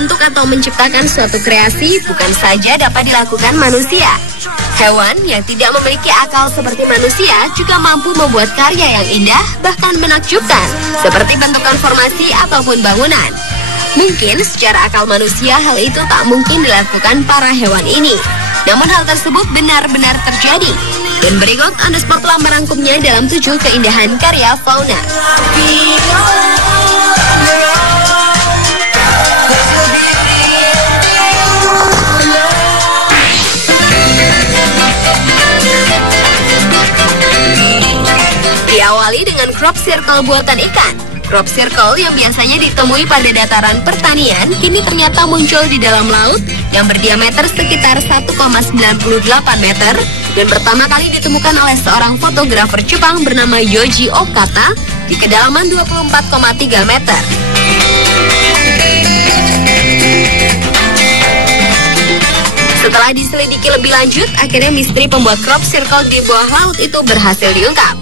membentuk atau menciptakan suatu kreasi bukan saja dapat dilakukan manusia. Hewan yang tidak memiliki akal seperti manusia juga mampu membuat karya yang indah, bahkan menakjubkan, seperti bentukan formasi ataupun bangunan. Mungkin secara akal manusia hal itu tak mungkin dilakukan para hewan ini. Namun hal tersebut benar-benar terjadi. Dan berikut On The Spot telah merangkumnya dalam 7 keindahan karya fauna. Diawali dengan crop circle buatan ikan. Crop circle yang biasanya ditemui pada dataran pertanian kini ternyata muncul di dalam laut yang berdiameter sekitar 1,98 meter dan pertama kali ditemukan oleh seorang fotografer Jepang bernama Yoji Okata di kedalaman 24,3 meter. Setelah diselidiki lebih lanjut, akhirnya misteri pembuat crop circle di bawah laut itu berhasil diungkap.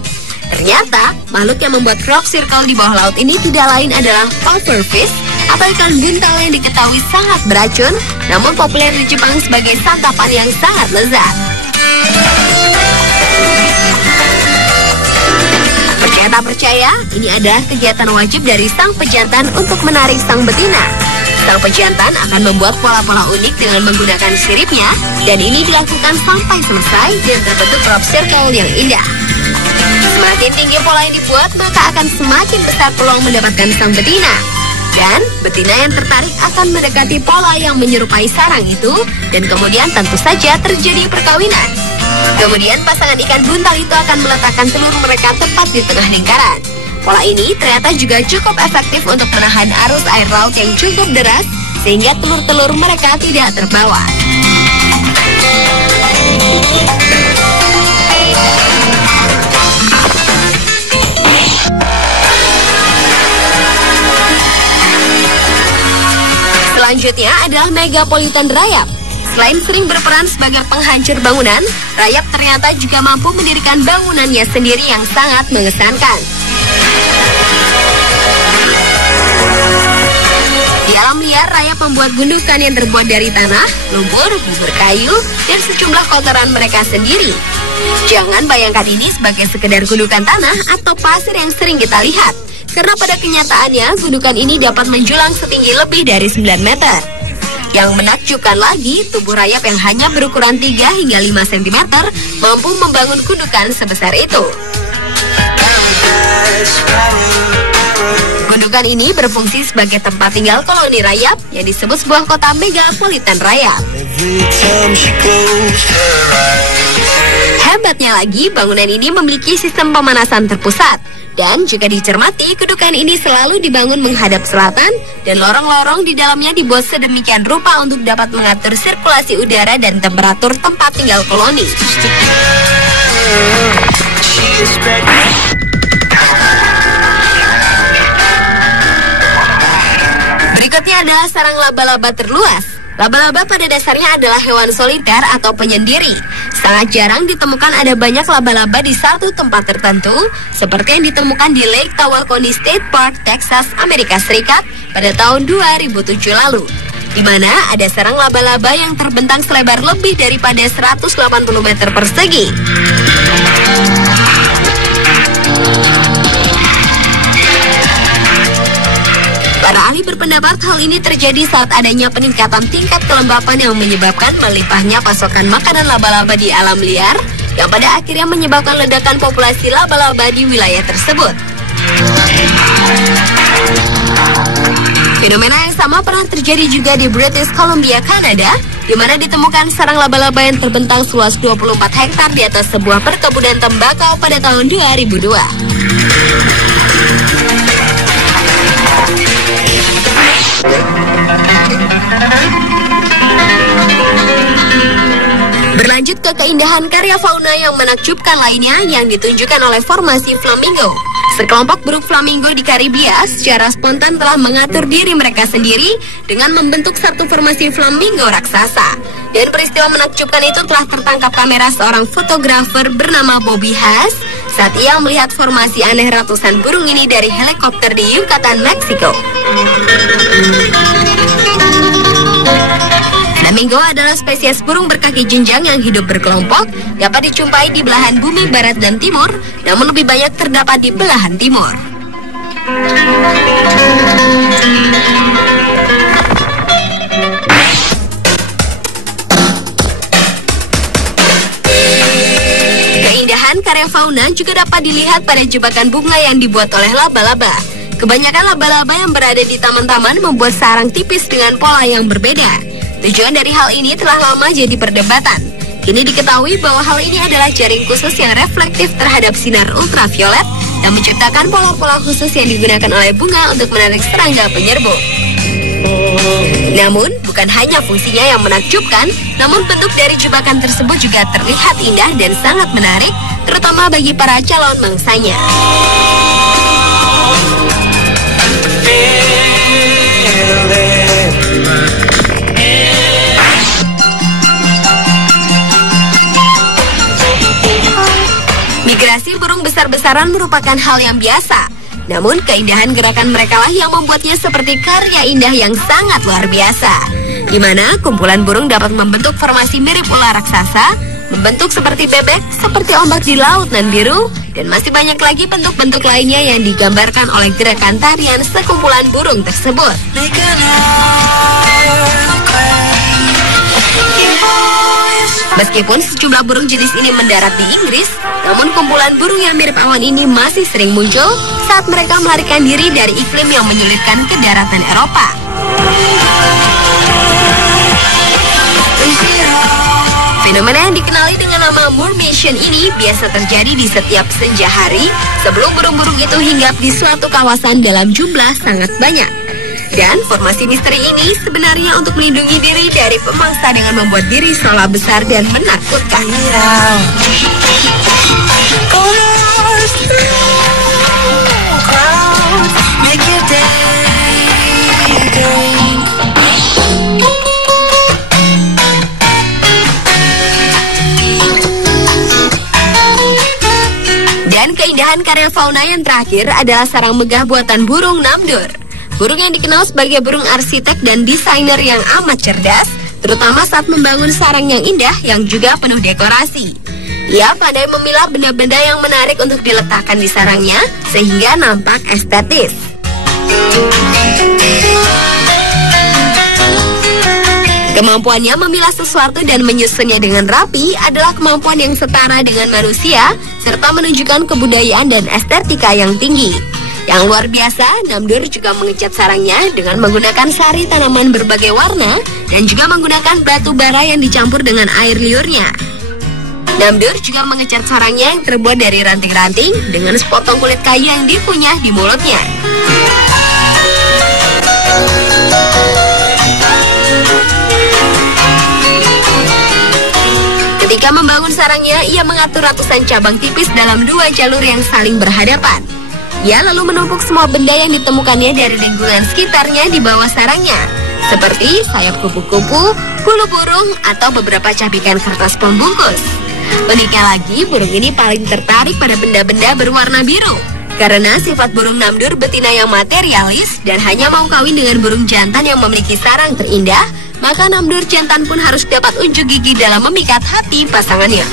Ternyata, makhluk yang membuat crop circle di bawah laut ini tidak lain adalah pufferfish atau ikan buntal yang diketahui sangat beracun, namun populer di Jepang sebagai santapan yang sangat lezat. Percaya tak percaya, ini adalah kegiatan wajib dari sang pejantan untuk menarik sang betina. Sang pejantan akan membuat pola-pola unik dengan menggunakan siripnya, dan ini dilakukan sampai selesai dan terbentuk crop circle yang indah. Semakin tinggi pola yang dibuat, maka akan semakin besar peluang mendapatkan sang betina. Dan betina yang tertarik akan mendekati pola yang menyerupai sarang itu, dan kemudian tentu saja terjadi perkawinan. Kemudian pasangan ikan buntal itu akan meletakkan telur mereka tepat di tengah lingkaran. Pola ini ternyata juga cukup efektif untuk menahan arus air laut yang cukup deras, sehingga telur-telur mereka tidak terbawa. Selanjutnya adalah megapolitan rayap. Selain sering berperan sebagai penghancur bangunan, rayap ternyata juga mampu mendirikan bangunannya sendiri yang sangat mengesankan. Di alam liar, rayap membuat gundukan yang terbuat dari tanah, lumpur, bubur kayu, dan sejumlah kotoran mereka sendiri. Jangan bayangkan ini sebagai sekedar gundukan tanah atau pasir yang sering kita lihat, karena pada kenyataannya gundukan ini dapat menjulang setinggi lebih dari 9 meter. Yang menakjubkan lagi, tubuh rayap yang hanya berukuran 3 hingga 5 cm mampu membangun gundukan sebesar itu. Gundukan ini berfungsi sebagai tempat tinggal koloni rayap yang disebut sebuah kota megapolitan rayap. Hebatnya lagi, bangunan ini memiliki sistem pemanasan terpusat. Dan jika dicermati, gundukan ini selalu dibangun menghadap selatan dan lorong-lorong di dalamnya dibuat sedemikian rupa untuk dapat mengatur sirkulasi udara dan temperatur tempat tinggal koloni. Berikutnya adalah sarang laba-laba terluas. Laba-laba pada dasarnya adalah hewan soliter atau penyendiri. Sangat jarang ditemukan ada banyak laba-laba di satu tempat tertentu, seperti yang ditemukan di Lake Tawakoni State Park, Texas, Amerika Serikat pada tahun 2007 lalu, di mana ada sarang laba-laba yang terbentang selebar lebih daripada 180 meter persegi. Para ahli berpendapat hal ini terjadi saat adanya peningkatan tingkat kelembapan yang menyebabkan melimpahnya pasokan makanan laba-laba di alam liar, yang pada akhirnya menyebabkan ledakan populasi laba-laba di wilayah tersebut. Fenomena yang sama pernah terjadi juga di British Columbia, Kanada, di mana ditemukan sarang laba-laba yang terbentang seluas 24 hektar di atas sebuah perkebunan tembakau pada tahun 2002. Berlanjut ke keindahan karya fauna yang menakjubkan lainnya yang ditunjukkan oleh formasi flamingo. Sekelompok burung flamingo di Karibia secara spontan telah mengatur diri mereka sendiri dengan membentuk satu formasi flamingo raksasa. Dan peristiwa menakjubkan itu telah tertangkap kamera seorang fotografer bernama Bobby Haas saat ia melihat formasi aneh ratusan burung ini dari helikopter di Yucatan, Meksiko. Flamingo adalah spesies burung berkaki jenjang yang hidup berkelompok, dapat dijumpai di belahan bumi barat dan timur, namun lebih banyak terdapat di belahan timur. Keindahan karya fauna juga dapat dilihat pada jebakan bunga yang dibuat oleh laba-laba. Kebanyakan laba-laba yang berada di taman-taman membuat sarang tipis dengan pola yang berbeda. Tujuan dari hal ini telah lama jadi perdebatan. Kini diketahui bahwa hal ini adalah jaring khusus yang reflektif terhadap sinar ultraviolet dan menciptakan pola-pola khusus yang digunakan oleh bunga untuk menarik serangga penyerbu. Namun, bukan hanya fungsinya yang menakjubkan, namun bentuk dari jebakan tersebut juga terlihat indah dan sangat menarik, terutama bagi para calon mangsanya. Migrasi burung besar-besaran merupakan hal yang biasa. Namun keindahan gerakan mereka lah yang membuatnya seperti karya indah yang sangat luar biasa. Di mana kumpulan burung dapat membentuk formasi mirip ular raksasa, membentuk seperti bebek, seperti ombak di laut nan biru, dan masih banyak lagi bentuk-bentuk lainnya yang digambarkan oleh gerakan tarian sekumpulan burung tersebut. Meskipun sejumlah burung jenis ini mendarat di Inggris, namun kumpulan burung yang mirip awan ini masih sering muncul saat mereka melarikan diri dari iklim yang menyulitkan ke daratan Eropa. Fenomena yang dikenali dengan nama Murmation ini biasa terjadi di setiap senja hari sebelum burung-burung itu hinggap di suatu kawasan dalam jumlah sangat banyak. Dan formasi misteri ini sebenarnya untuk melindungi diri dari pemangsa dengan membuat diri seolah besar dan menakutkan. Dan keindahan karya fauna yang terakhir adalah sarang megah buatan burung Namdur. Burung yang dikenal sebagai burung arsitek dan desainer yang amat cerdas, terutama saat membangun sarang yang indah yang juga penuh dekorasi. Ia pandai memilah benda-benda yang menarik untuk diletakkan di sarangnya, sehingga nampak estetis. Kemampuannya memilah sesuatu dan menyusunnya dengan rapi adalah kemampuan yang setara dengan manusia, serta menunjukkan kebudayaan dan estetika yang tinggi. Yang luar biasa, Namdur juga mengecat sarangnya dengan menggunakan sari tanaman berbagai warna dan juga menggunakan batu bara yang dicampur dengan air liurnya. Namdur juga mengecat sarangnya yang terbuat dari ranting-ranting dengan sepotong kulit kayu yang dikunyah di mulutnya. Ketika membangun sarangnya, ia mengatur ratusan cabang tipis dalam dua jalur yang saling berhadapan. Ia lalu menumpuk semua benda yang ditemukannya dari lingkungan sekitarnya di bawah sarangnya, seperti sayap kupu-kupu, bulu burung, atau beberapa cabikan kertas pembungkus. Uniknya lagi, burung ini paling tertarik pada benda-benda berwarna biru. Karena sifat burung Namdur betina yang materialis dan hanya mau kawin dengan burung jantan yang memiliki sarang terindah, maka Namdur jantan pun harus dapat unjuk gigi dalam memikat hati pasangannya.